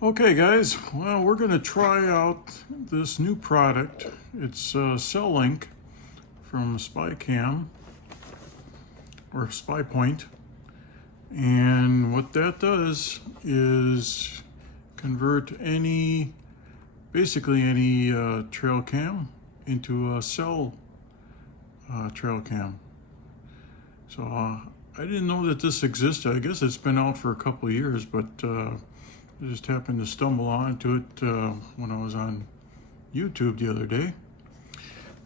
Okay guys, well we're going to try out this new product. It's CellLink from SpyCam or SpyPoint, and what that does is convert basically any trail cam into a cell trail cam. So I didn't know that this existed. I guess it's been out for a couple of years, but I just happened to stumble onto it when I was on YouTube the other day.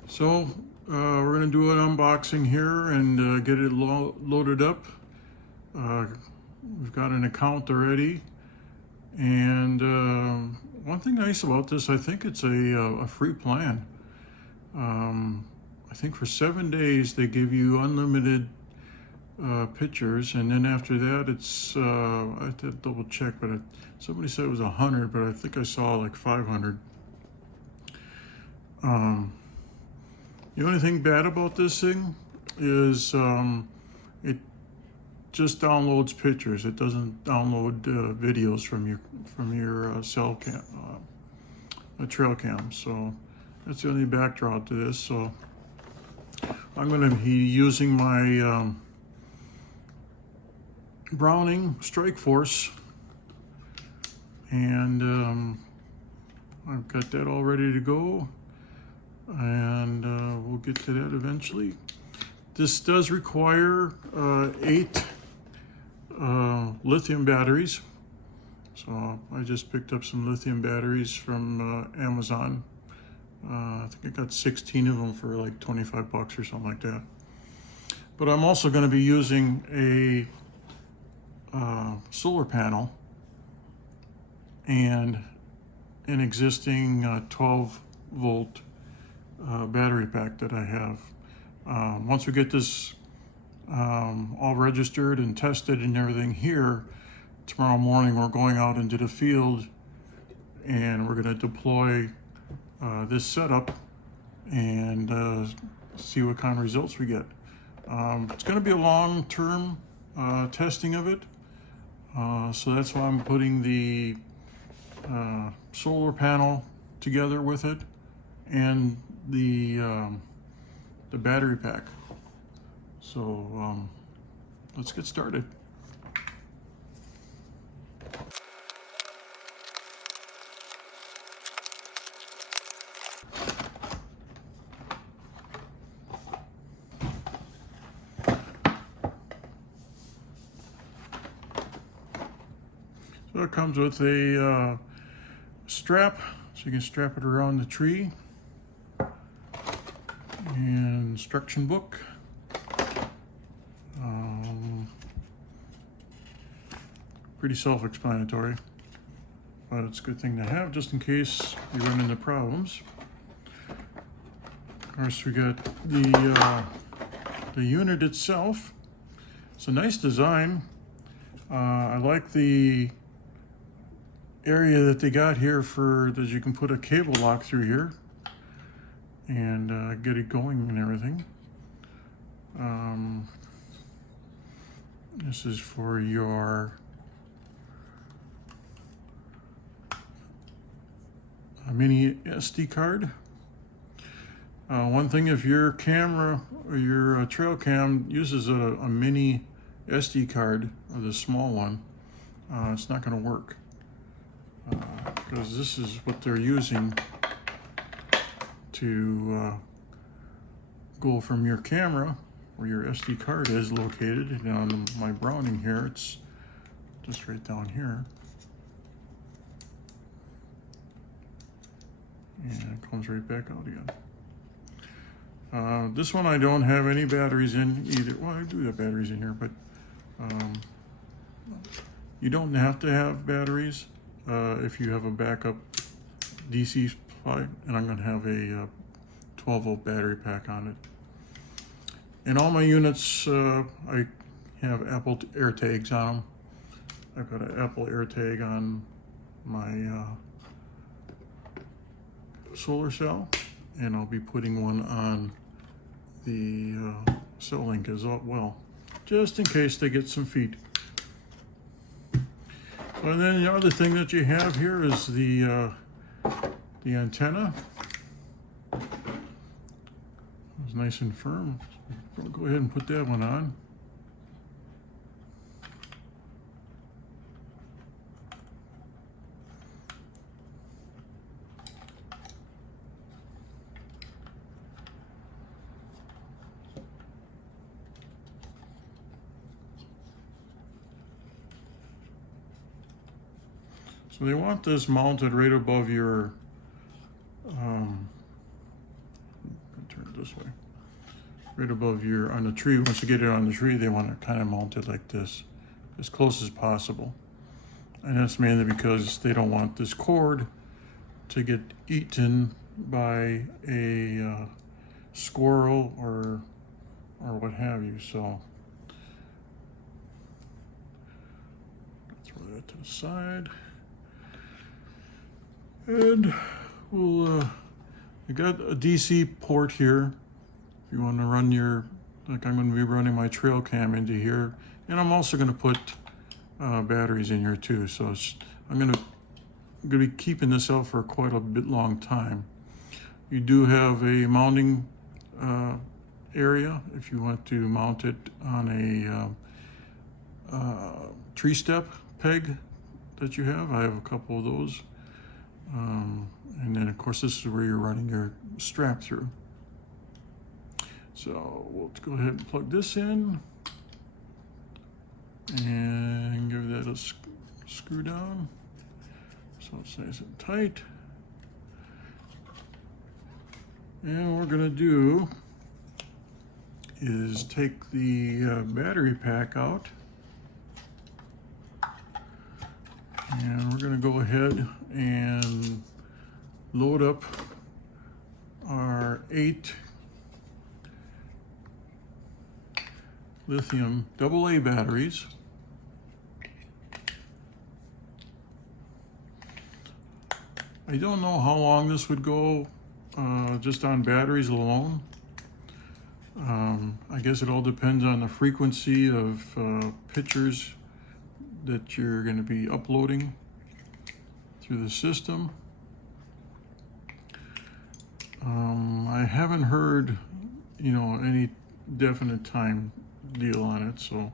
So we're going to do an unboxing here and get it loaded up. We've got an account already. And one thing nice about this, I think it's a free plan. I think for 7 days they give you unlimited pictures, and then after that it's I have to double check, but somebody said it was 100, but I think I saw like 500. The only thing bad about this thing is it just downloads pictures. It doesn't download videos from your cell cam, a trail cam. So that's the only backdrop to this. So I'm going to be using my Browning Strike Force, and I've got that all ready to go, and we'll get to that eventually. This does require 8 lithium batteries, so I just picked up some lithium batteries from Amazon. I think I got 16 of them for like 25 bucks or something like that. But I'm also going to be using a solar panel and an existing 12-volt battery pack that I have. Once we get this all registered and tested and everything here, tomorrow morning we're going out into the field and we're going to deploy this setup and see what kind of results we get. It's going to be a long-term testing of it. So that's why I'm putting the solar panel together with it and the battery pack. So let's get started. So it comes with a strap, so you can strap it around the tree, and instruction book. Pretty self-explanatory, but it's a good thing to have just in case you run into problems. Of course, we got the unit itself. It's a nice design. I like the area that they got here for that you can put a cable lock through here and get it going and everything. This is for your mini SD card. One thing, if your camera or your trail cam uses a mini SD card, or the small one, it's not going to work. Because this is what they're using to go from your camera, where your SD card is located. And on my Browning here, it's just right down here. And it comes right back out again. This one I don't have any batteries in either. Well, I do have batteries in here, but you don't have to have batteries if you have a backup DC supply, and I'm going to have a 12-volt battery pack on it. In all my units, I have Apple AirTags on them. I've got an Apple AirTag on my solar cell, and I'll be putting one on the CellLink as well, just in case they get some feed. And then the other thing that you have here is the antenna. It's nice and firm. We'll go ahead and put that one on. So they want this mounted right above your, turn it this way, right above your, on the tree. Once you get it on the tree, they want it kind of mounted like this, as close as possible. And that's mainly because they don't want this cord to get eaten by a squirrel or what have you. So throw that to the side. And we'll, you got a DC port here. If you want to run your, like I'm going to be running my trail cam into here. And I'm also going to put batteries in here too. So I'm going to be keeping this out for quite a bit long time. You do have a mounting area if you want to mount it on a tree step peg that you have. I have a couple of those. And then of course this is where you're running your strap through. So we'll go ahead and plug this in and give that a screw down so it's nice and tight. And what we're going to do is take the battery pack out, and we're going to go ahead and load up our 8 lithium AA batteries. I don't know how long this would go just on batteries alone. I guess it all depends on the frequency of pictures that you're going to be uploading through the system. I haven't heard, any definite time deal on it, so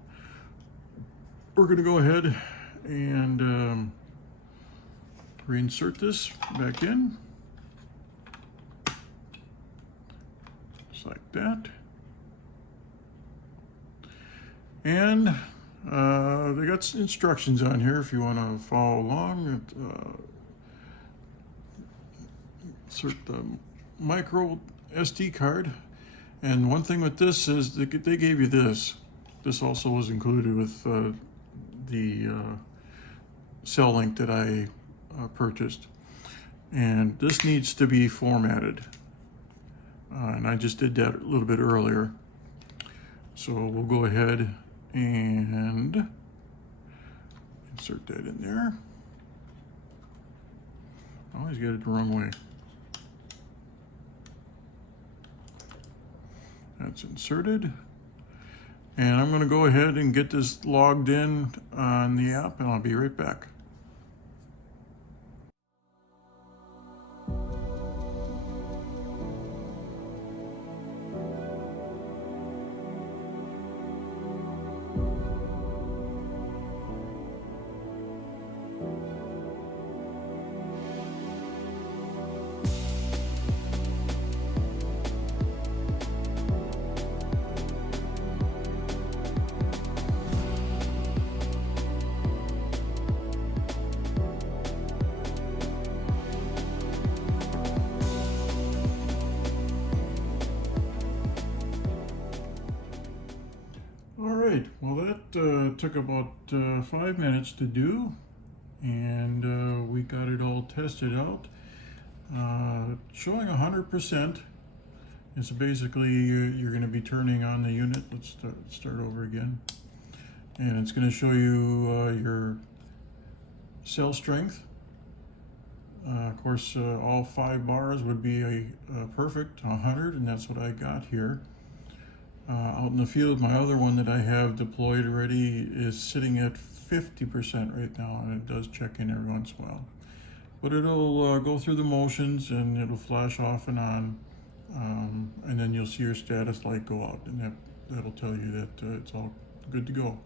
we're going to go ahead and reinsert this back in, just like that. And they got instructions on here if you want to follow along. Insert the micro SD card. And one thing with this is they gave you this. This also was included with the cell link that I purchased. And this needs to be formatted. And I just did that a little bit earlier. So we'll go ahead and insert that in there. I always get it the wrong way. That's inserted. And I'm going to go ahead and get this logged in on the app, and I'll be right back. Well, that took about 5 minutes to do, and we got it all tested out. Showing 100%. It's basically you're going to be turning on the unit. Let's start over again. And it's going to show you your cell strength. Of course, all 5 bars would be a perfect 100, and that's what I got here. out in the field. My other one that I have deployed already is sitting at 50% right now, and it does check in every once in a while. But it'll go through the motions and it'll flash off and on, and then you'll see your status light go out, and that'll tell you that it's all good to go.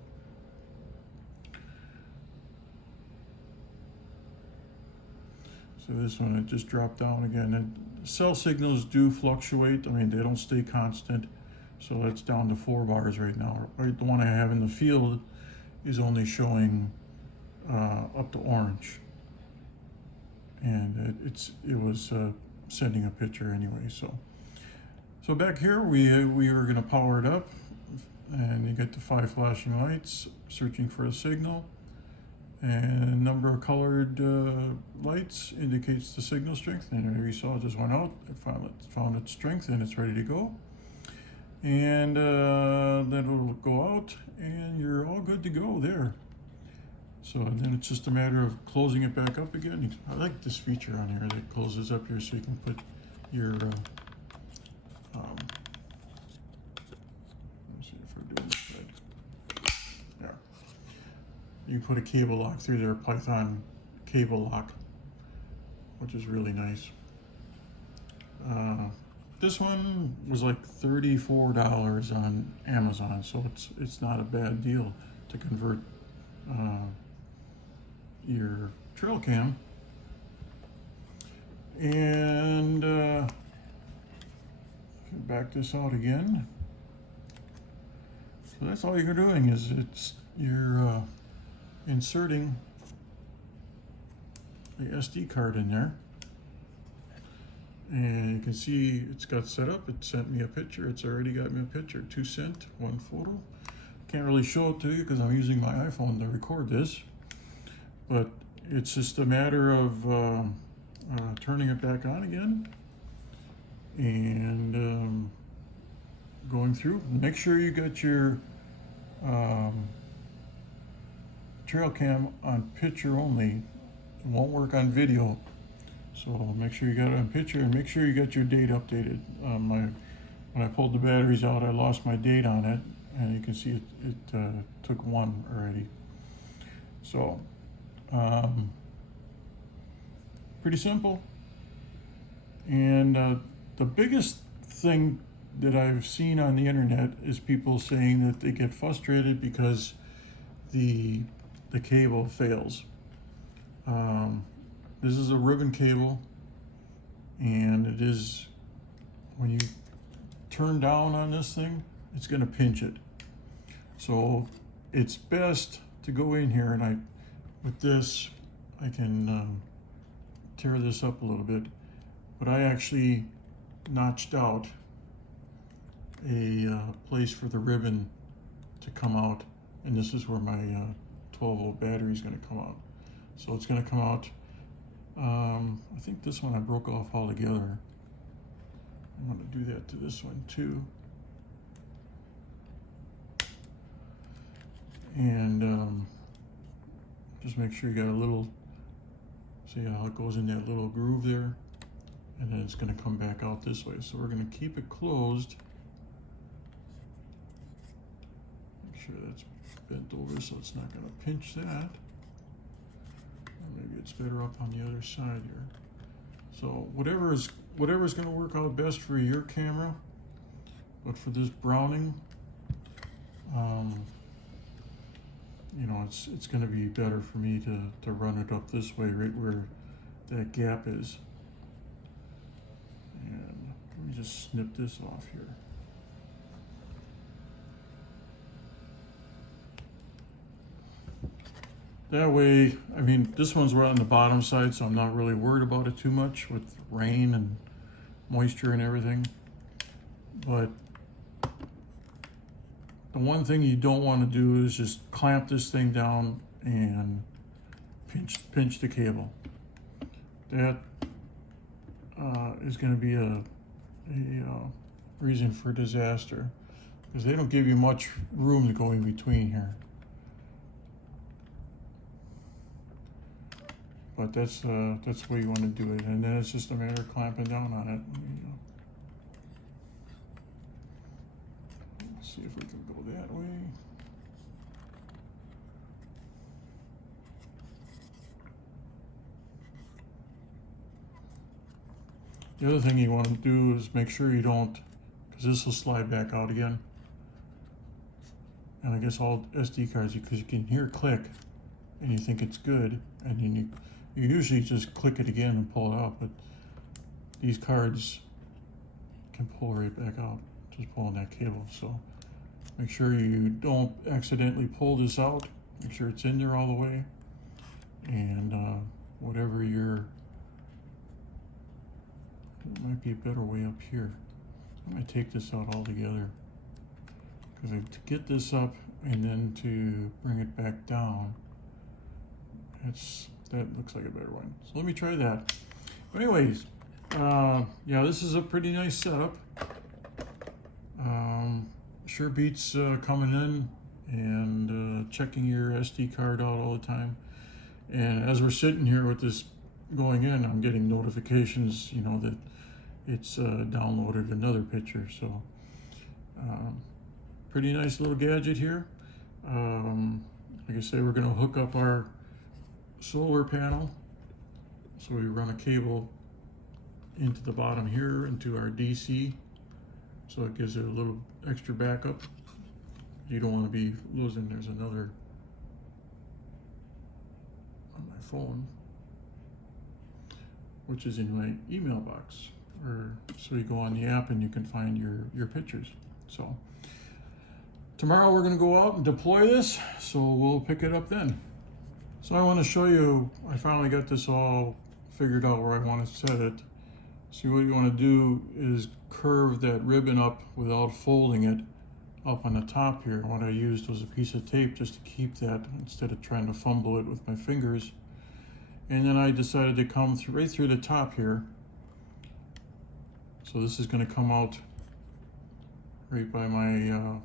So this one, it just dropped down again. And cell signals do fluctuate. I mean, they don't stay constant. So that's down to 4 bars right now. Right, the one I have in the field is only showing up to orange. And it was sending a picture anyway. So back here, we are going to power it up. And you get the 5 flashing lights, searching for a signal. And number of colored lights indicates the signal strength. And there you saw it just went out. It found its strength and it's ready to go. And then it'll go out and you're all good to go there. So then it's just a matter of closing it back up again. I like this feature on here that closes up here so you can put your let me see if we're doing this right. There. You can put a cable lock through there, Python cable lock, which is really nice. This one was like $34 on Amazon, so it's not a bad deal to convert your trail cam. And back this out again. So that's all you're doing is you're inserting the SD card in there. And you can see it's got set up. It sent me a picture. It's already got me a picture. 2 cent, 1 photo. Can't really show it to you because I'm using my iPhone to record this. But it's just a matter of turning it back on again and going through. Make sure you got your trail cam on picture only. It won't work on video. So make sure you got it on picture and make sure you got your date updated. When I pulled the batteries out, I lost my date on it, and you can see it took 1 already. So pretty simple. And the biggest thing that I've seen on the internet is people saying that they get frustrated because the cable fails. This is a ribbon cable, and it is, when you turn down on this thing, it's going to pinch it. So it's best to go in here, and with this, I can tear this up a little bit, but I actually notched out a place for the ribbon to come out, and this is where my 12-volt battery is going to come out. So it's going to come out. I think this one I broke off altogether. I'm going to do that to this one too. And just make sure you got a little, see how it goes in that little groove there, and then it's going to come back out this way. So we're going to keep it closed. Make sure that's bent over so it's not going to pinch that. Maybe it's better up on the other side here. So whatever's going to work out best for your camera, but for this Browning, you know, it's going to be better for me to run it up this way, right where that gap is. And let me just snip this off here. That way, I mean, this one's right on the bottom side, so I'm not really worried about it too much with rain and moisture and everything. But the one thing you don't want to do is just clamp this thing down and pinch the cable. That is going to be a reason for disaster, because they don't give you much room to go in between here. But that's the way you want to do it, and then it's just a matter of clamping down on it. The other thing you want to do is make sure you don't, because this will slide back out again. And I guess all SD cards, because you can hear click and you think it's good, and then you usually just click it again and pull it out, but these cards can pull right back out, just pulling that cable. So make sure you don't accidentally pull this out. Make sure it's in there all the way. And whatever your, it might be a better way up here. I'm gonna take this out altogether, because to get this up and then to bring it back down, that looks like a better one. So let me try that. But anyways, yeah, this is a pretty nice setup. Sure beats coming in and checking your SD card out all the time. And as we're sitting here with this going in, I'm getting notifications, you know, that it's downloaded another picture. So pretty nice little gadget here. Like I say, we're going to hook up our solar panel. So we run a cable into the bottom here, into our DC. So it gives it a little extra backup. You don't want to be losing. There's another on my phone, which is in my email box. So you go on the app and you can find your pictures. So tomorrow we're going to go out and deploy this, so we'll pick it up then. So I want to show you, I finally got this all figured out where I want to set it. See, what you want to do is curve that ribbon up without folding it up on the top here. What I used was a piece of tape just to keep that instead of trying to fumble it with my fingers. And then I decided to come right through the top here. So this is going to come out right by my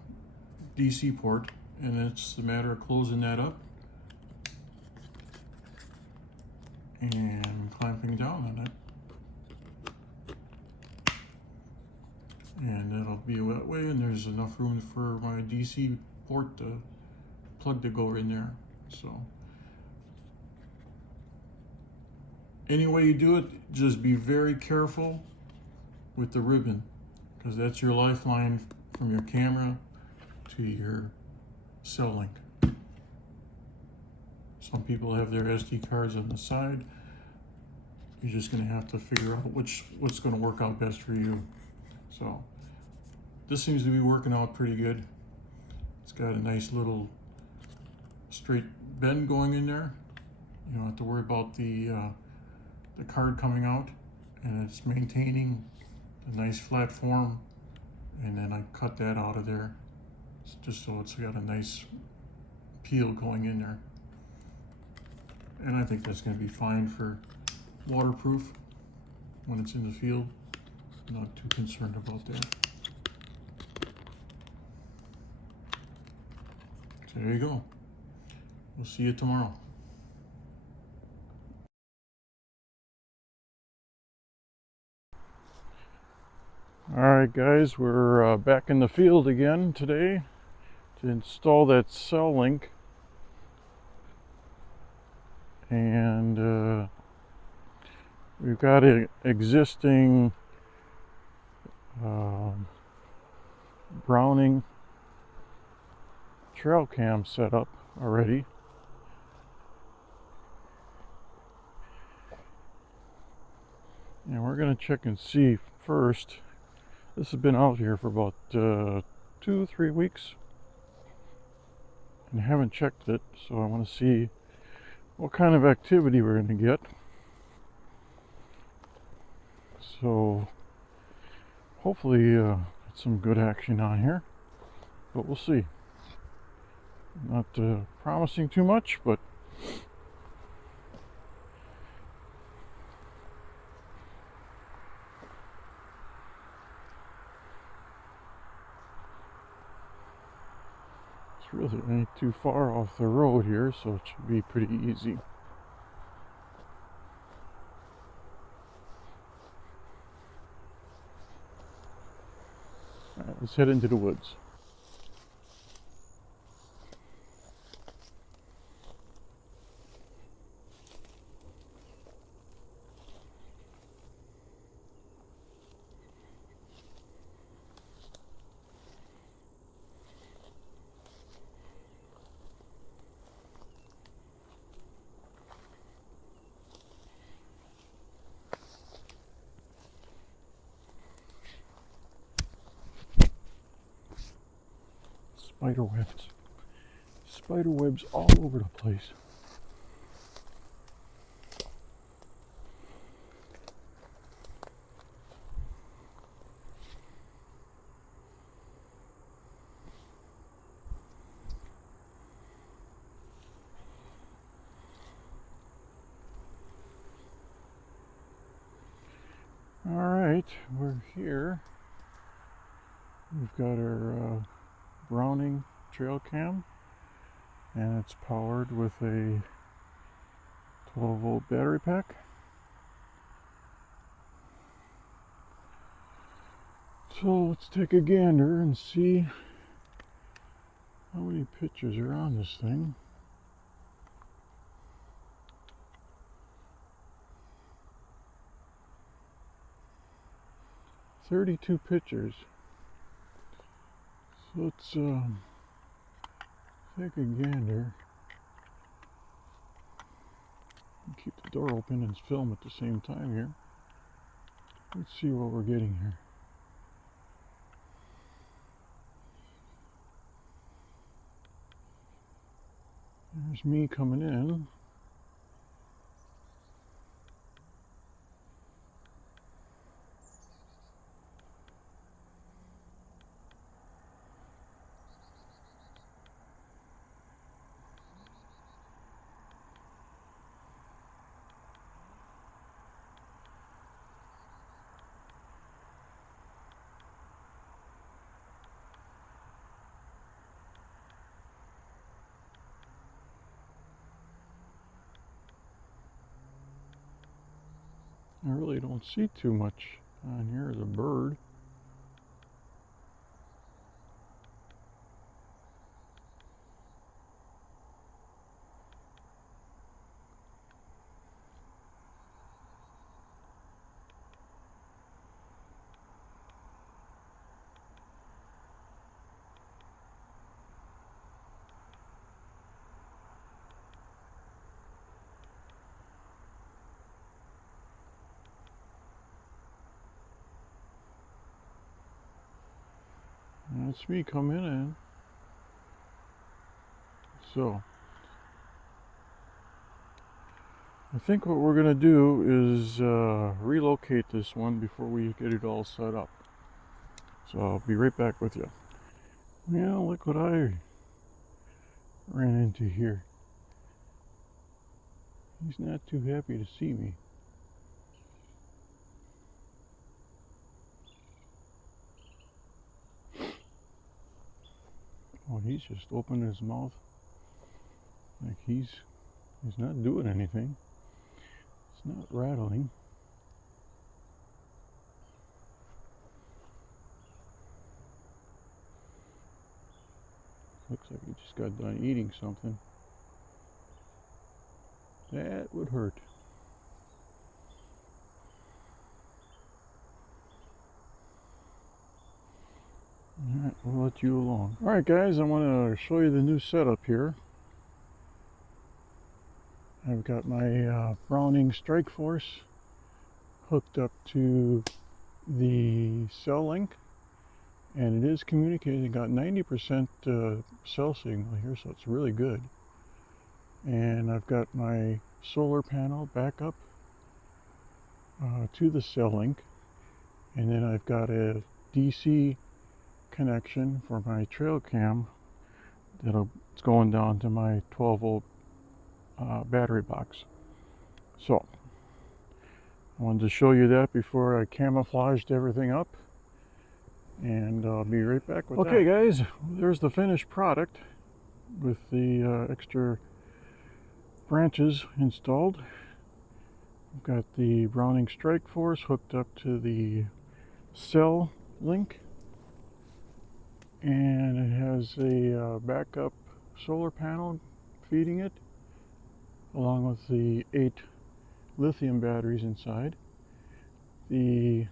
DC port, and it's a matter of closing that up and clamping down on it. And that'll be that way, and there's enough room for my DC port plug to go in there. So any way you do it, just be very careful with the ribbon, because that's your lifeline from your camera to your cell link. Some people have their SD cards on the side. You're just going to have to figure out what's going to work out best for you. So this seems to be working out pretty good. It's got a nice little straight bend going in there. You don't have to worry about the card coming out, and it's maintaining a nice flat form. And then I cut that out of there just so it's got a nice peel going in there. And I think that's going to be fine for waterproof when it's in the field. I'm not too concerned about that. So there you go. We'll see you tomorrow. All right, guys, we're back in the field again today to install that cell link. And we've got an existing Browning trail cam set up already. And we're going to check and see first. This has been out here for about 2-3 weeks and I haven't checked it, so I want to see what kind of activity we're going to get. So hopefully get some good action on here, but we'll see. Not promising too much, but it's really ain't too far off the road here, so it should be pretty easy. All right, let's head into the woods. spider webs. Spider webs all over the place. All right, we're here. We've got our Browning trail cam, and it's powered with a 12-volt battery pack. So let's take a gander and see how many pictures are on this thing. "32 pictures. So let's take a gander. Keep the door open and film at the same time here. Let's see what we're getting here. There's me coming in. I really don't see too much on here as a bird. That's me coming in. So I think what we're gonna do is relocate this one before we get it all set up. So I'll be right back with you. Yeah, look what I ran into here. He's not too happy to see me. Oh, he's just opened his mouth like he's not doing anything. It's not rattling. Looks like he just got done eating something. That would hurt. Alright, we'll let you alone. Alright guys, I want to show you the new setup here. I've got my Browning Strike Force hooked up to the cell link, and it is communicating. Got 90% cell signal here, so it's really good. And I've got my solar panel back up to the cell link, and then I've got a DC connection for my trail cam it's going down to my 12-volt battery box. So I wanted to show you that before I camouflaged everything up, and I'll be right back with that. Okay guys, there's the finished product with the extra branches installed. I've got the Browning Strike Force hooked up to the cell link, and it has a backup solar panel feeding it, along with the 8 lithium batteries inside. The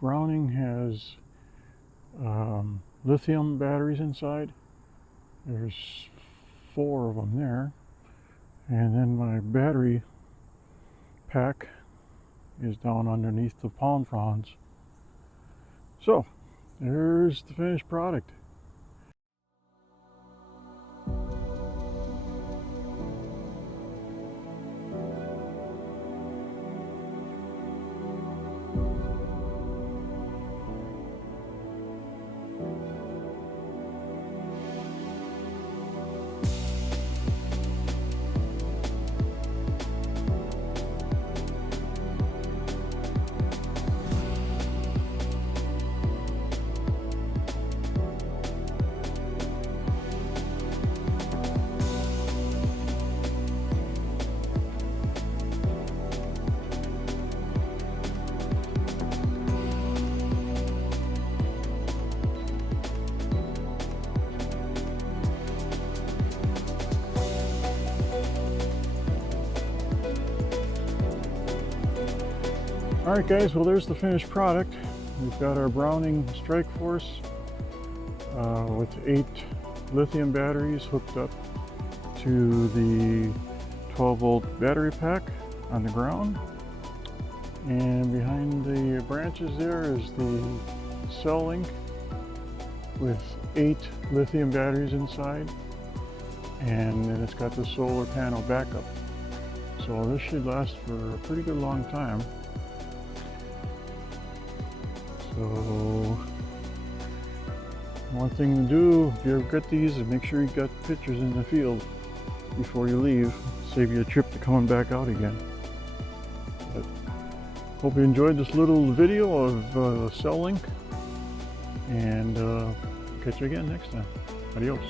Browning has lithium batteries inside. There's 4 of them there, and then my battery pack is down underneath the palm fronds. So there's the finished product. All right, guys, well, there's the finished product. We've got our Browning Strike Force with 8 lithium batteries hooked up to the 12-volt battery pack on the ground. And behind the branches there is the cell link with 8 lithium batteries inside. And then it's got the solar panel backup. So this should last for a pretty good long time. So one thing to do if you ever get these is make sure you got pictures in the field before you leave. Save you a trip to coming back out again. But hope you enjoyed this little video of the cell link, and catch you again next time. Adios.